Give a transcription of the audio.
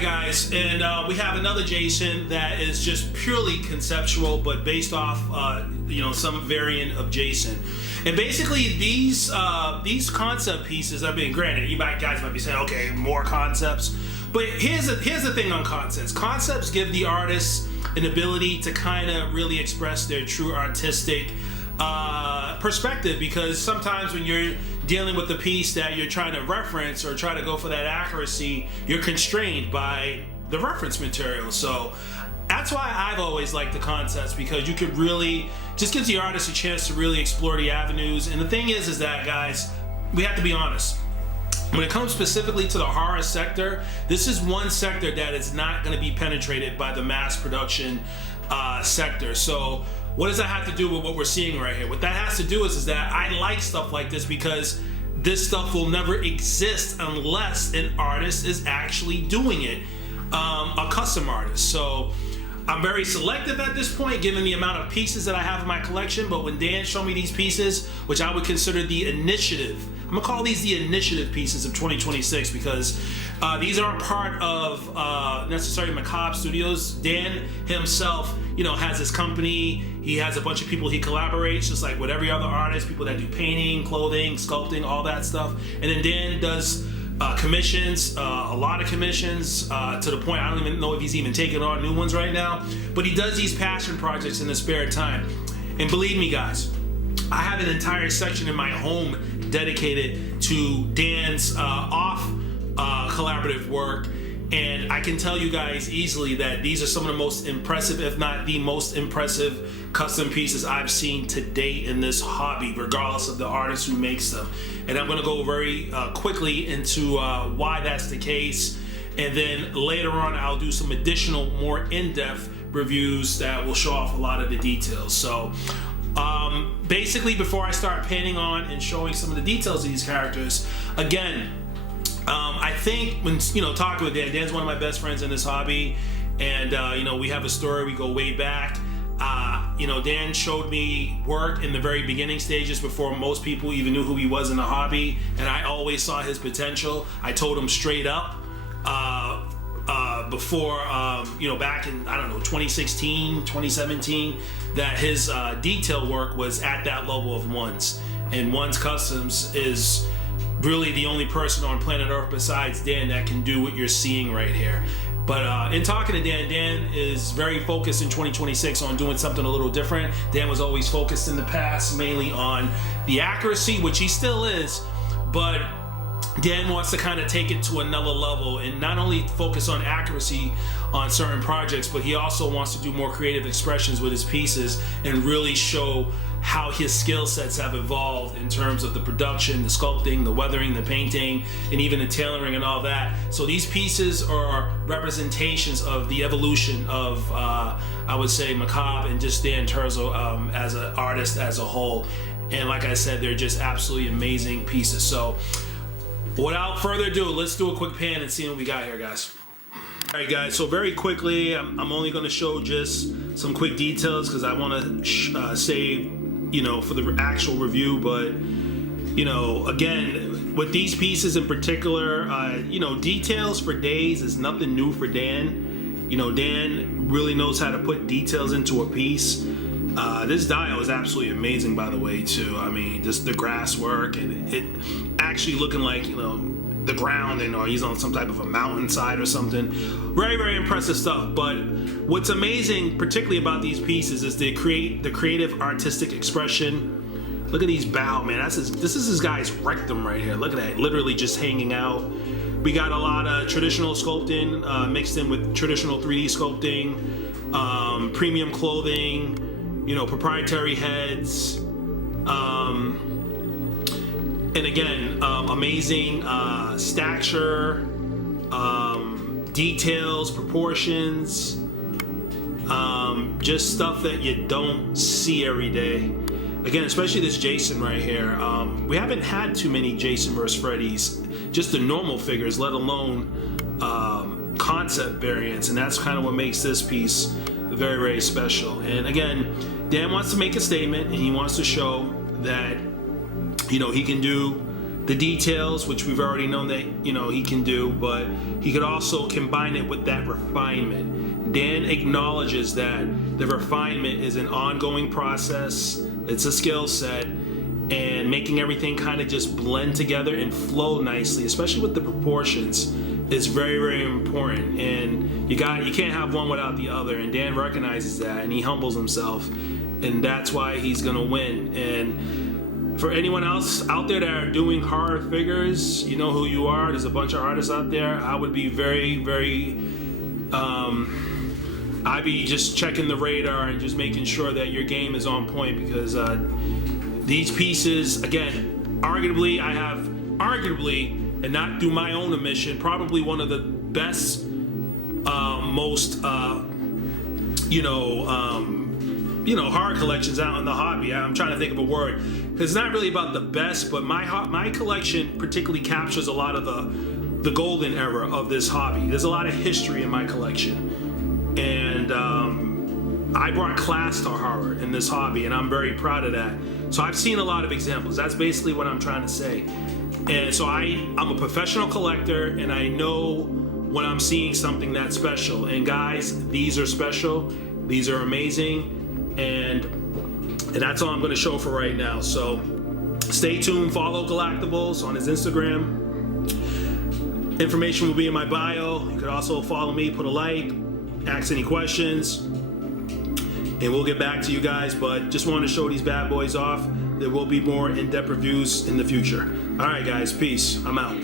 right, guys, and we have another Jason that is just purely conceptual, but based off, some variant of Jason. And basically, these concept pieces, I mean, granted, guys might be saying, okay, more concepts, but here's the thing on concepts. Concepts give the artists an ability to kind of really express their true artistic perspective, because sometimes when you're dealing with the piece that you're trying to reference or try to go for that accuracy, you're constrained by the reference material. So that's why I've always liked the concepts, because you could really just gives the artist a chance to really explore the avenues. And the thing is that, guys, we have to be honest. When it comes specifically to the horror sector, this is one sector that is not going to be penetrated by the mass production sector. So what does that have to do with what we're seeing right here? What that has to do is that I like stuff like this, because this stuff will never exist unless an artist is actually doing it, a custom artist. So I'm very selective at this point, given the amount of pieces that I have in my collection. But when Dan showed me these pieces, which I would consider the initiative, I'm gonna call these the initiative pieces of 2026, because these aren't part of necessarily Macabre Studios. Dan himself, has his company. He has a bunch of people he collaborates, just like with every other artist, people that do painting, clothing, sculpting, all that stuff. And then Dan does commissions, a lot of commissions, to the point I don't even know if he's even taking on new ones right now. But he does these passion projects in his spare time. And believe me, guys, I have an entire section in my home dedicated to Dan's collaborative work. And I can tell you guys easily that these are some of the most impressive, if not the most impressive, custom pieces I've seen to date in this hobby, regardless of the artist who makes them. And I'm gonna go very quickly into why that's the case. And then later on, I'll do some additional, more in-depth reviews that will show off a lot of the details. So basically, before I start painting on and showing some of the details of these characters, again, I think when talking with Dan's one of my best friends in this hobby, and we have a story, we go way back. Dan showed me work in the very beginning stages before most people even knew who he was in the hobby, and I always saw his potential. I told him straight up before back in 2016, 2017, that his detail work was at that level of Ones, and Ones Customs is really the only person on planet Earth besides Dan that can do what you're seeing right here. But in talking to Dan, Dan is very focused in 2026 on doing something a little different. Dan was always focused in the past mainly on the accuracy, which he still is, but Dan wants to kind of take it to another level and not only focus on accuracy on certain projects, but he also wants to do more creative expressions with his pieces and really show how his skill sets have evolved in terms of the production, the sculpting, the weathering, the painting, and even the tailoring and all that. So these pieces are representations of the evolution of, I would say, Macabre and just Dan Terzo as an artist as a whole. And like I said, they're just absolutely amazing pieces. So without further ado, let's do a quick pan and see what we got here, guys. All right, guys, so very quickly, I'm only going to show just some quick details because I want to save, for the actual review. But, again, with these pieces in particular, details for days is nothing new for Dan. Dan really knows how to put details into a piece. This dial is absolutely amazing, by the way, too. I mean, just the grass work and it actually looking like, the ground, or he's on some type of a mountainside or something. Very, very impressive stuff. But what's amazing, particularly about these pieces, is the creative artistic expression. Look at these bow, man. This is this guy's rectum right here. Look at that, literally just hanging out. We got a lot of traditional sculpting mixed in with traditional 3D sculpting, premium clothing, proprietary heads. And again, amazing stature, details, proportions, just stuff that you don't see every day. Again, especially this Jason right here. We haven't had too many Jason vs. Freddy's, just the normal figures, let alone concept variants, and that's kind of what makes this piece very, very special. And again, Dan wants to make a statement, and he wants to show that he can do the details, which we've already known that, you know, he can do, but he could also combine it with that refinement. Dan acknowledges that the refinement is an ongoing process, it's a skill set, and making everything kind of just blend together and flow nicely, especially with the proportions, is very, very important. And you can't have one without the other, and Dan recognizes that, and he humbles himself, and that's why he's gonna win. And for anyone else out there that are doing horror figures, you know who you are. There's a bunch of artists out there. I would be very, very I'd be just checking the radar and just making sure that your game is on point, because these pieces, again, arguably, and not through my own admission, probably one of the best, most, horror collections out in the hobby. I'm trying to think of a word, because it's not really about the best, but my collection particularly captures a lot of the golden era of this hobby. There's a lot of history in my collection, and I brought class to horror in this hobby, and I'm very proud of that. So I've seen a lot of examples. That's basically what I'm trying to say. And so I'm a professional collector, and I know when I'm seeing something that's special. And guys, these are special. These are amazing. And that's all I'm going to show for right now. So stay tuned. Follow Gallactibles on his Instagram. Information will be in my bio. You could also follow me, put a like, ask any questions, and we'll get back to you guys. But just wanted to show these bad boys off. There will be more in-depth reviews in the future. All right, guys, peace. I'm out.